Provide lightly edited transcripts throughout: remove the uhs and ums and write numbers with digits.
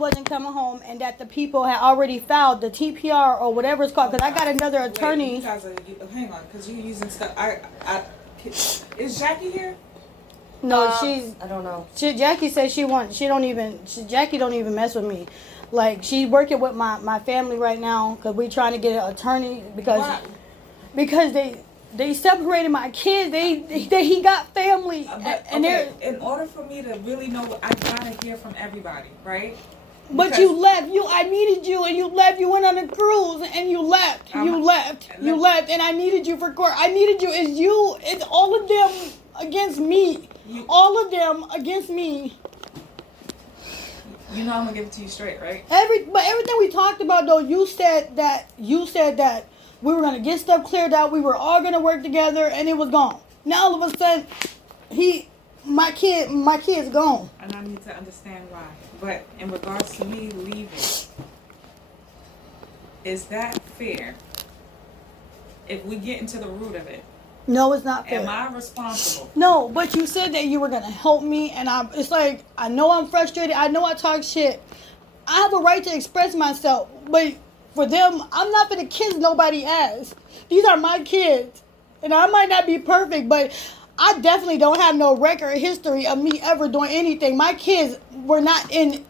wasn't coming home and that the people had already filed the TPR or whatever it's called. Because I got another attorney. Wait, you guys are, hang on, because you're using stuff. Is Jackie here? No, she's. I don't know. Jackie says Jackie don't even mess with me. Like, she's working with my family right now because we trying to get an attorney because they separated my kids. He got family, and okay, in order for me to really know, I gotta hear from everybody, right? But you left. I needed you, and you left. You went on a cruise, and you left. You left, and I needed you for court. I needed you. It's all of them against me. All of them against me. You know I'm gonna give it to you straight, right? But everything we talked about, though, you said that we were gonna get stuff cleared out. We were all gonna work together, and it was gone. Now all of a sudden, my kid's gone. And I need to understand why. But in regards to me leaving, is that fair? If we get into the root of it. No, it's not fair. Am I responsible? No, but you said that you were going to help me, and it's like, I know I'm frustrated. I know I talk shit. I have a right to express myself, but for them, I'm not going to kiss nobody ass. These are my kids, and I might not be perfect, but I definitely don't have no record history of me ever doing anything. My kids were not in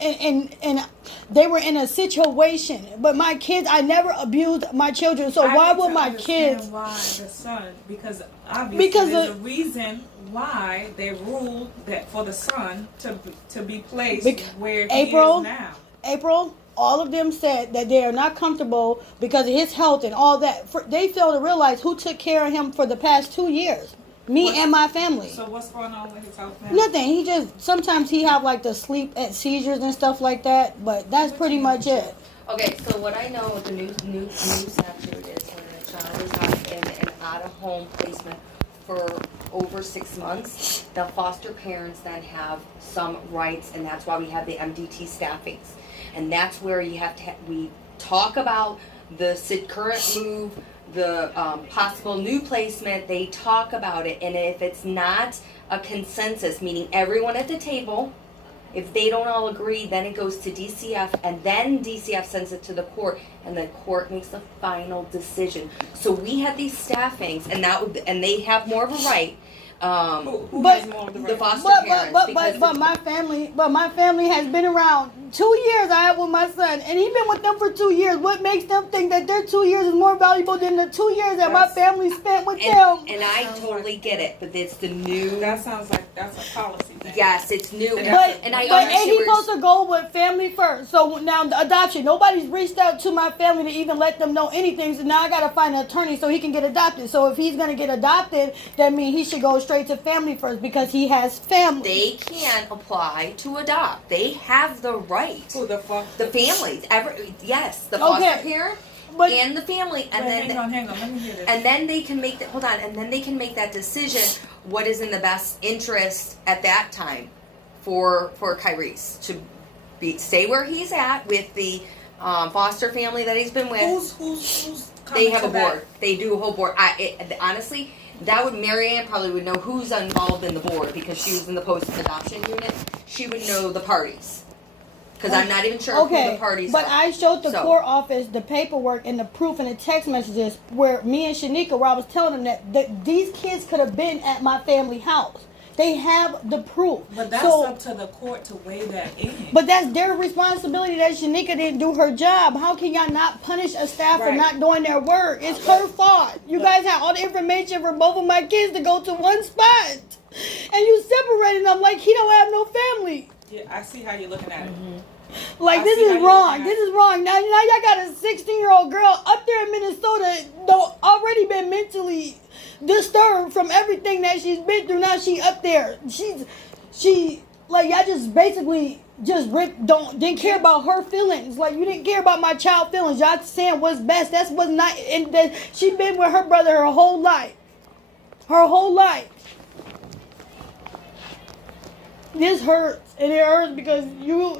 they were in a situation, but my kids, I never abused my children. So why would my kids? Why the son? Because obviously there's a reason why they ruled that for the son to be placed where he is now. April, all of them said that they are not comfortable because of his health and all that. They fail to realize who took care of him for the past 2 years. And my family. So what's going on with his health now? Nothing. He just, sometimes he have like the sleep at seizures and stuff like that, but that's pretty much it. Okay, so what I know with the new statute is when a child is not in an out-of-home placement for over 6 months, the foster parents then have some rights, and that's why we have the MDT staffings. And that's where you have to, we talk about the current move, the possible new placement, they talk about it, and if it's not a consensus, meaning everyone at the table, if they don't all agree, then it goes to DCF, and then DCF sends it to the court, and the court makes the final decision. So we had these staffings, and they have more of a right. Who has more of the right? The foster parents. But my family has been around 2 years. I had with my son, and he's been with them for 2 years. What makes them think that their 2 years is more valuable than the 2 years that my family spent with them? And I totally get it, but it's the new. That sounds like that's a policy thing. Yes, it's new. But ain't he supposed to go with family first? So now the adoption, nobody's reached out to my family to even let them know anything. So now I got to find an attorney so he can get adopted. So if he's going to get adopted, that means he should go straight to family first because he has family. They can't apply to adopt. They have the right. Who, the families? Yes, the foster parent and the family, and then hang on. Let me hear this. And then they can make that. Hold on, and then they can make that decision. What is in the best interest at that time for Kyrese to stay where he's at with the foster family that he's been with? Who's they have a board. They do a whole board. Honestly, that would Marianne probably would know who's involved in the board because she was in the post-adoption unit. She would know the parties. Because I'm not even sure who the parties are. But I showed the court office the paperwork and the proof and the text messages where me and Shanika, where I was telling them that these kids could have been at my family house. They have the proof. But that's up to the court to weigh that in. But that's their responsibility that Shanika didn't do her job. How can y'all not punish a staff for not doing their work? It's her fault. You guys had all the information for both of my kids to go to one spot. And you separated them like he don't have no family. Yeah, I see how you're looking at it. Like, this is wrong. This is wrong. Now y'all got a 16-year-old girl up there in Minnesota already been mentally disturbed from everything that she's been through. Now she up there. She like, y'all just basically didn't care about her feelings. Like, you didn't care about my child feelings. Y'all saying what's best. That's what's not. And she been with her brother her whole life. Her whole life. This hurts. And it hurts because you.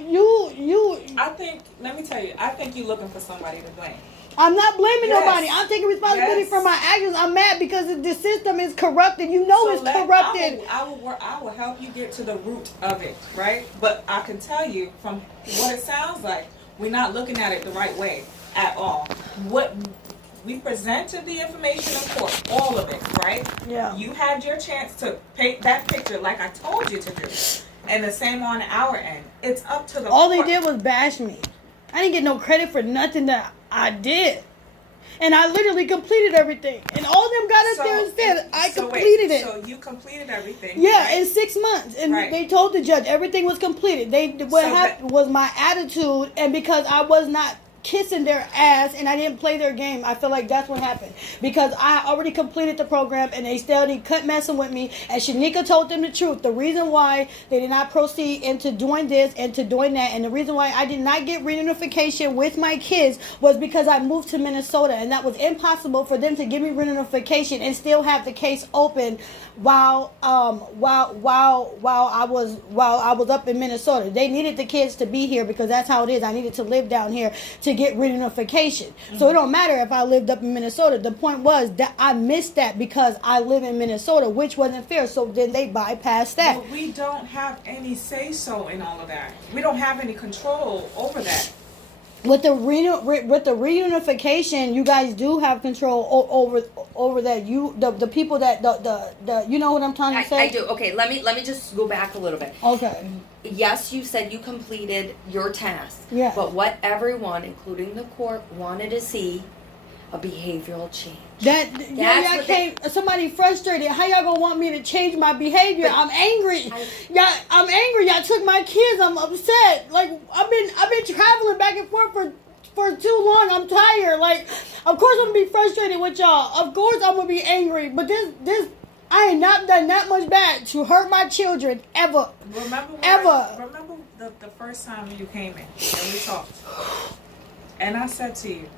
I think, let me tell you, I think you're looking for somebody to blame. I'm not blaming Yes. nobody. I'm taking responsibility for my actions. I'm mad because the system is corrupted. You know it's corrupted. I will help you get to the root of it, right? But I can tell you from what it sounds like, we're not looking at it the right way at all. What we presented the information in court, all of it, right? Yeah. You had your chance to paint that picture like I told you to do. And the same on our end. It's up to the All court. they did was bash me. I didn't get no credit for nothing that I did. And I literally completed everything. And all of them got up there and said, I completed it. So you completed everything. Yeah, right? in 6 months. And Right. they told the judge everything was completed. What happened was my attitude, and because I was not kissing their ass and I didn't play their game, I feel like that's what happened. Because I already completed the program and they still kept messing with me. And Shanika told them the truth. The reason why they did not proceed into doing this and to doing that, and the reason why I did not get reunification with my kids was because I moved to Minnesota, and that was impossible for them to give me reunification and still have the case open while I was up in Minnesota. They needed the kids to be here because that's how it is. I needed to live down here to get reunification. Mm-hmm. So it don't matter if I lived up in Minnesota. The point was that I missed that because I live in Minnesota, which wasn't fair. So then they bypassed that. But we don't have any say-so in all of that. We don't have any control over that. With the reunification, you guys do have control over that. The people that the you know what I'm trying to say. I do. Okay, let me just go back a little bit. Okay. Yes, you said you completed your task. Yeah. But what everyone, including the court, wanted to see a behavioral change. Somebody frustrated. How y'all gonna want me to change my behavior? I'm angry. I'm angry. Y'all took my kids. I'm upset. Like I've been traveling back and forth for too long. I'm tired. Like, of course I'm gonna be frustrated with y'all. Of course I'm gonna be angry. But this I ain't not done that much bad to hurt my children ever. Remember the first time you came in and we talked, and I said to you,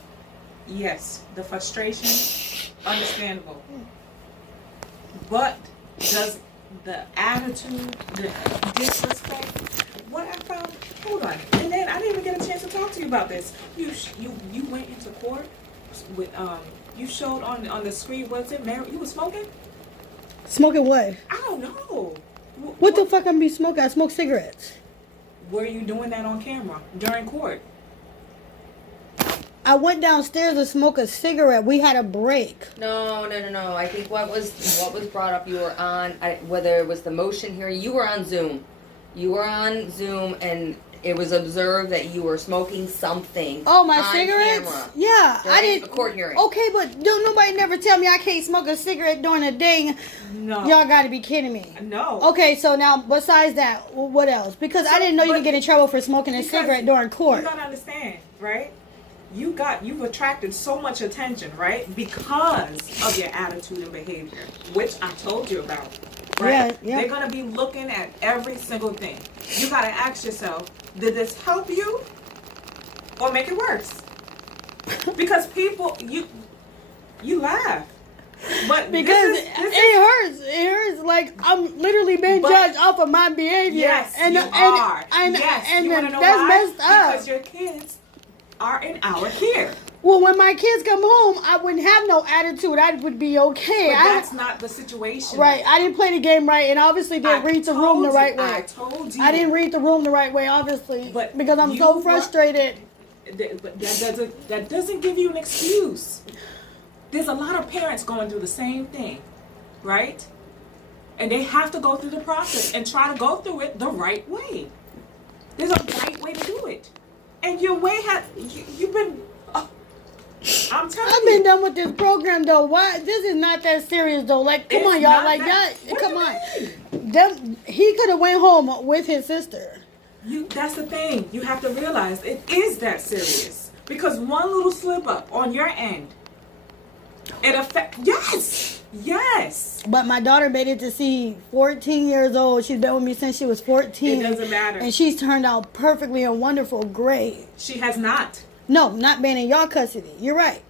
yes, the frustration, understandable. But does the attitude, the disrespect, what I found, hold on. And then I didn't even get a chance to talk to you about this. You went into court with, you showed on the screen, was it Mary, you were smoking? Smoking what? I don't know. What the fuck I'm be smoking? I smoke cigarettes. Were you doing that on camera during court? I went downstairs to smoke a cigarette. We had a break. No. I think what was brought up, you were on, whether it was the motion hearing, you were on Zoom. You were on Zoom, and it was observed that you were smoking something. Oh, my on cigarettes? Camera Yeah, I didn't. A court hearing. Okay, but don't nobody never tell me I can't smoke a cigarette during the day. No. Y'all got to be kidding me. No. Okay, so now besides that, what else? Because I didn't know you could get in trouble for smoking a cigarette during court. You gotta understand, right? You've attracted so much attention, right? Because of your attitude and behavior, which I told you about. Right? Yeah. They're gonna be looking at every single thing. You gotta ask yourself, did this help you or make it worse? Because people, you laugh. But because it hurts. Like I'm literally being judged off of my behavior. Yes, and you are. And you wanna know that's why? messed up. Because your kids are in our care. Well, when my kids come home, I wouldn't have no attitude. I would be okay. But that's not the situation. Right. I didn't play the game right, and obviously didn't read the room the right way. I told you. I didn't read the room the right way, obviously, because I'm so frustrated. But that doesn't give you an excuse. There's a lot of parents going through the same thing, right? And they have to go through the process and try to go through it the right way. There's a right way to do it. And your way you've been, I'm telling you. I've been done with this program, though. Why? This is not that serious, though. Like, come on, y'all. Like, that. Come on. He could have went home with his sister. That's the thing. You have to realize it is that serious. Because one little slip up on your end, it affects. Yes. But my daughter made it to see 14 years old. She's been with me since she was 14. It doesn't matter. And she's turned out perfectly and wonderful, great. She has not. No, not being in y'all custody. You're right.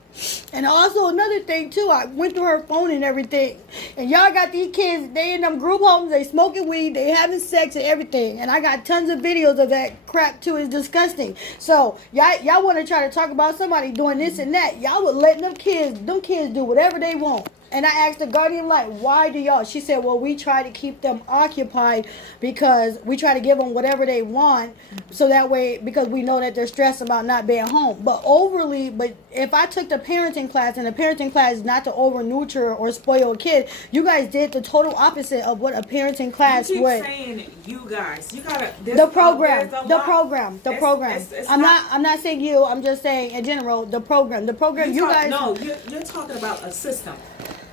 And also another thing too, I went through her phone and everything, and y'all got these kids. They in them group homes. They smoking weed. They having sex and everything. And I got tons of videos of that crap too. It's disgusting. So y'all want to try to talk about somebody doing this and that? Y'all would let them kids do whatever they want. And I asked the guardian, like, why do y'all? She said, well, we try to keep them occupied because we try to give them whatever they want. So that way, because we know that they're stressed about not being home. But if I took the parenting class, and the parenting class is not to over nurture or spoil a kid, you guys did the total opposite of what a parenting class you keep would. saying you guys. You gotta. The program. It's I'm not saying you. I'm just saying in general. The program. You guys. No, you're talking about a system.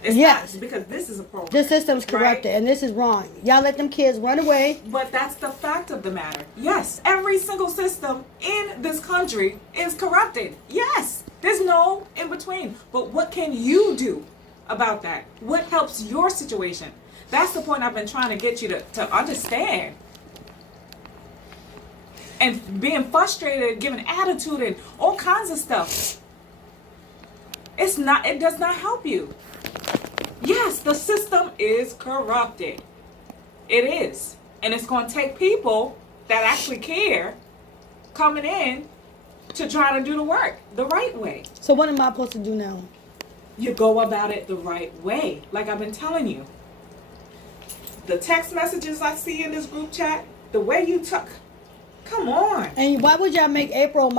It's Yes. not, because this is a program. The system's corrupted, right? and this is wrong. Y'all let them kids run away. But that's the fact of the matter. Yes, every single system in this country is corrupted. Yes, there's no in between. But what can you do about that? What helps your situation? That's the point I've been trying to get you to understand. And being frustrated, giving attitude, and all kinds of stuff. It does not help you. Yes, the system is corrupted. It is. And it's going to take people that actually care coming in to try to do the work the right way. So what am I supposed to do now? You go about it the right way, like I've been telling you. The text messages I see in this group chat, the way you took. Come on. And why would y'all make April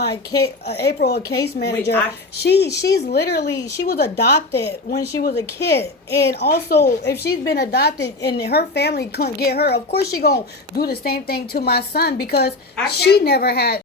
April a case manager? Wait, she was adopted when she was a kid, and also if she's been adopted and her family couldn't get her, of course she gonna do the same thing to my son because she never had